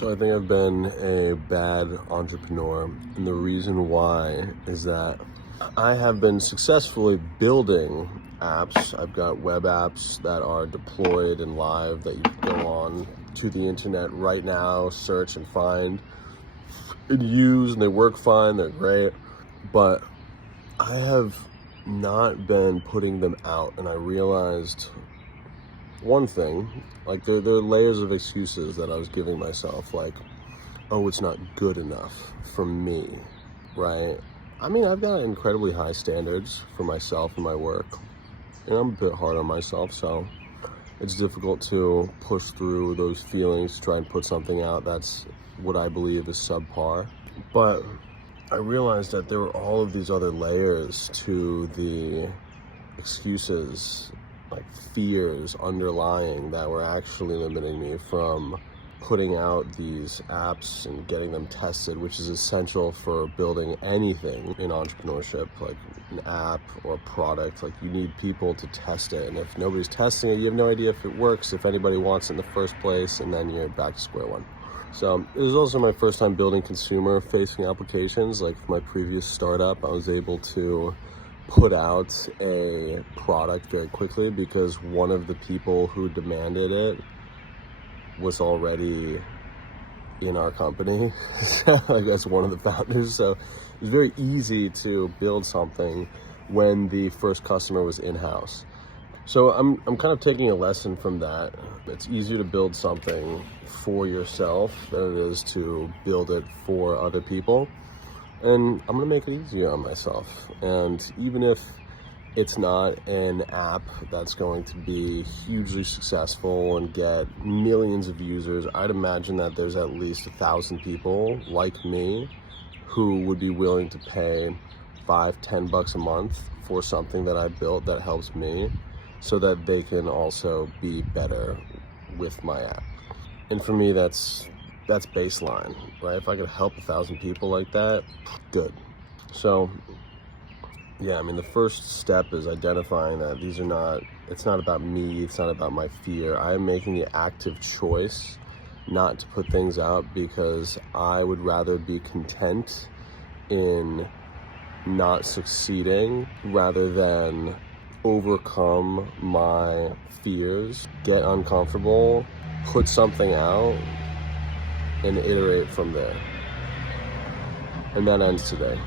So I think I've been a bad entrepreneur, and the reason why is that I have been successfully building apps. I've got web apps that are deployed and live that you can go on to the internet right now, search and find and use, and they work fine, they're great, but I have not been putting them out, and I realized one thing, like there are layers of excuses that I was giving myself, like, oh, it's not good enough for me, right? I mean, I've got incredibly high standards for myself and my work, and I'm a bit hard on myself, so it's difficult to push through those feelings to try and put something out that's what I believe is subpar. But I realized that there were all of these other layers to the excuses, like fears underlying, that were actually limiting me from putting out these apps and getting them tested, which is essential for building anything in entrepreneurship, like an app or a product. Like, you need people to test it, and if nobody's testing it, you have no idea if it works, if anybody wants it in the first place, and then you're back to square one. So it was also my first time building consumer facing applications. Like my previous startup, I was able to put out a product very quickly because one of the people who demanded it was already in our company. I guess one of the founders. So it was very easy to build something when the first customer was in-house. So I'm kind of taking a lesson from that. It's easier to build something for yourself than it is to build it for other people. And I'm gonna make it easier on myself. And even if it's not an app that's going to be hugely successful and get millions of users, I'd imagine that there's at least 1,000 people like me who would be willing to pay $5-10 a month for something that I built that helps me, so that they can also be better with my app. And for me, that's baseline, right? If I could help 1,000 people like that, good. So yeah, I mean, the first step is identifying that it's not about me, it's not about my fear. I am making the active choice not to put things out because I would rather be content in not succeeding rather than overcome my fears, get uncomfortable, put something out, and iterate from there. And that ends today.